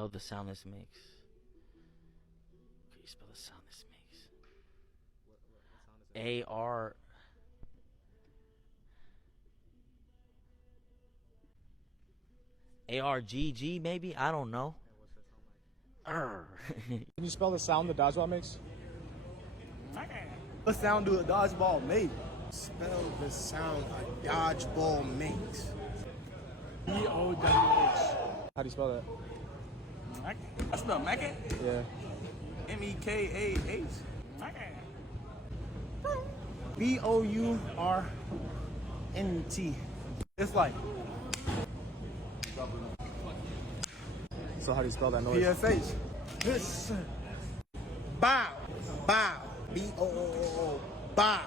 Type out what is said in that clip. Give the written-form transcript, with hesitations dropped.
spell the sound this makes? Can you spell the sound this makes? What sound is it? A-R... A-R-G-G, maybe? I don't know. Hey, what's that sound like? Can you spell the sound the dodgeball makes? What sound do a dodgeball make? Spell the sound a dodgeball makes. D-O-W-H. How do you spell that? I spell Mackett. Yeah. M-E-K-A-H. B-O-U-R-N-T. It's like So how do you spell that noise? PSH. Listen. Bow. Bow. B-O-O-O-O. Bow.